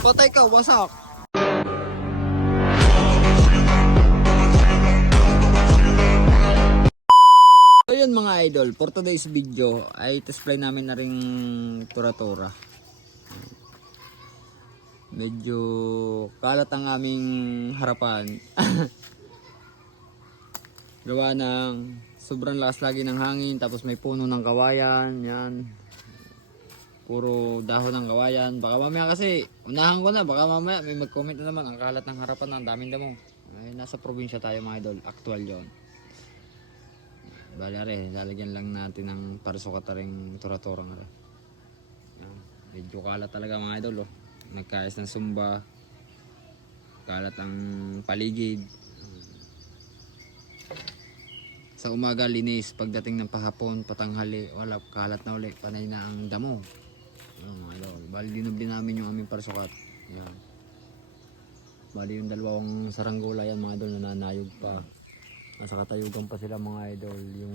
Patay ka, wasak. So yun mga idol, for today's video ay test fly namin na rin tura-tura. Medyo kalat ang aming harapan. Gawa ng sobrang lakas lagi ng hangin, tapos may puno ng kawayan, yan. Puro dahon ng kawayan. Baka mamaya kasi, unahan ko na, baka mamaya may mag-comment na naman, ang kalat ng harapan, ang daming damo. Ay, nasa probinsya tayo mga idol, actual yon. Bala rin, lalagyan lang natin ng parasukat rin tura-tura nga rin. Yan. Medyo kalat talaga mga idol, oh. Nagkaayos ng sumba, kalat ang paligid. Sa umaga linis, pagdating ng pahapon, patanghali, wala, kalat na ulit, panay na ang damo. Mga idol, bali dinubli namin yung aming parasukat. Yan. Bali yung dalawang saranggola yan mga idol, nananayog pa. Nasa katayugan pa sila mga idol, yung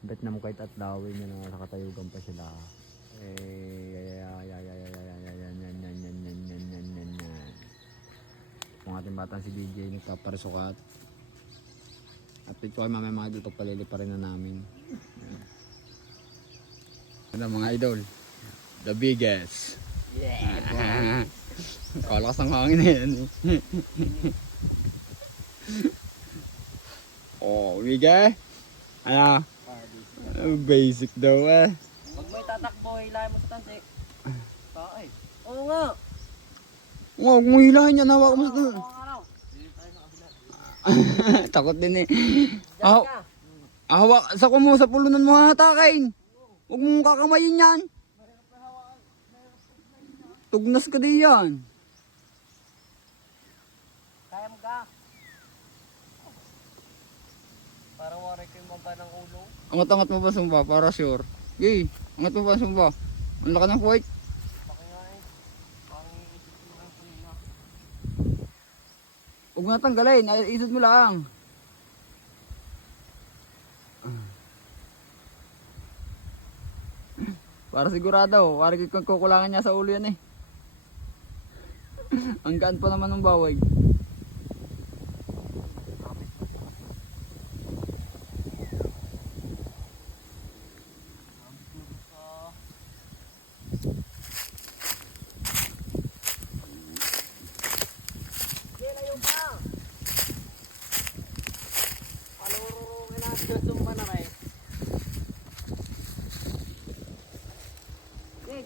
Vietnam Kite at Dawin yun, nasa katayugan pa sila. Yung ating batang si DJ nagpaparasukat. Update ko kayo mamaya mga idol pag palilipa rin na namin. Ano mga idol, the biggest. Yeah. Kalakas ng hangin na yan. Oh, Miguel. Ano? Basic daw eh. Pag may tatakbo, hilahin mo sa tansi. Bakit? Oo nga. Huwag mo hilahin yan, hawak mo sa Oo nga raw. takot din eh. Diyan ka. Hawak, sa mo sa pulunan mo hatakin. Huwag mong kakamayin yan. Tugnas ka din yan. Kaya mo ka. Parang wari ko yung mamba ng ulo. Angat-angat mo ba sumba para sure? Yay, angat mo ba sumba? Ang laka ng white. Pakingay. Parang iisip ko lang kanina. Huwag mo natanggalin, isod mo lang. Para sigurado, wari kung kukulangan niya sa ulo yan eh. Ang gaan pa naman ng baway.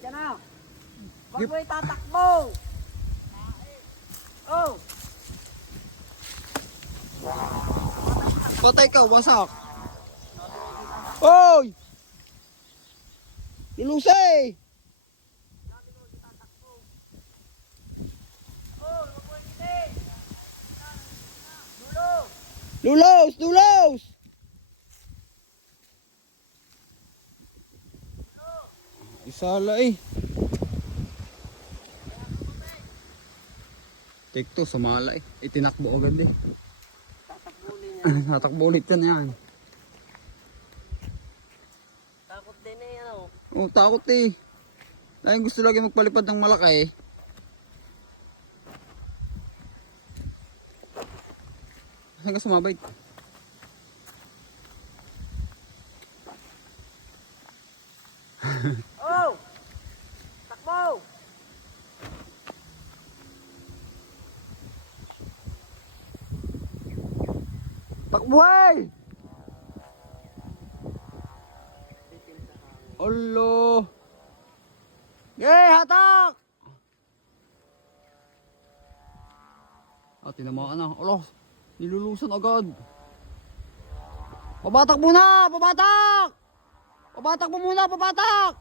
Diyan na. Wag mo itatakbo. Oh. Patay ka, wasak. Hoy! Lulusay! Lulos! Lulos! Isala eh. Take two, sumala eh. Itinakbo agad eh. Tatakbo ulit ka na yan. Takot din eh ano. Oh, takot eh. Dahil gusto lagi magpalipad ng malaki eh. Saan ka sumabay? Oh! Takbo! Takbuhay! Olo! Yay! Hatak! Tinamaan na. Olo! Nilulusan agad. Pabatak muna! Pabatak! Pabatak mo muna! Pabatak!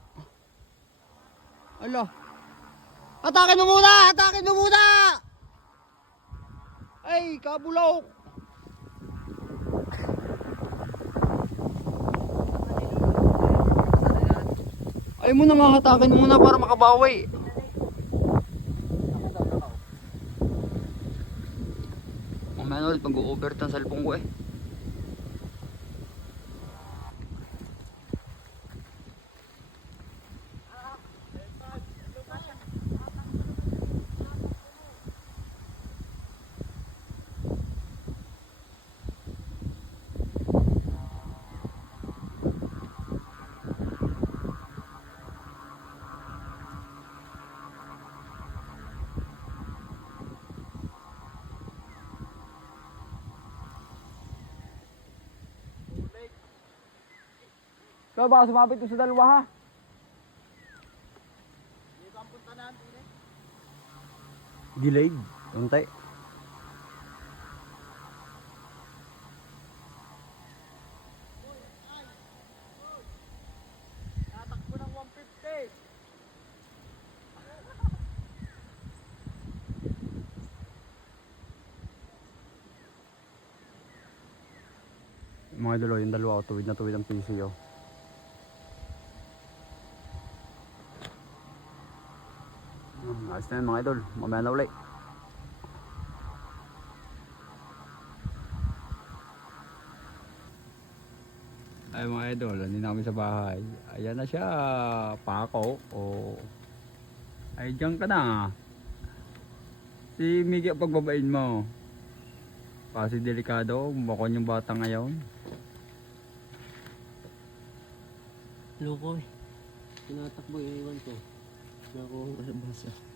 Ala! Hatakin mo muna! Hatakin mo muna! Ay! Kabulaw! Ay mo na nga hatakin muna para makabawi. Mamaya ulit mag-o-overturn sa cellphone ko eh. Ikaw baka sumabit doon sa dalawa ha. Delayed. Untay. Tatakbo ng 150. Mga idol, yung dalawa, tuwid na tuwid ang PCO. Ayos na yun mga idol, mamaya na ulit. Ay mga idol, hindi na kami sa bahay. Ayan na siya, pako. O, ay diyan ka na. Si Miggy ang pagbabain mo. Kasi delikado, bakon yung bata ngayon. Loko eh. Tinatakbo yung iwan ko. Nakuha ko sa basa.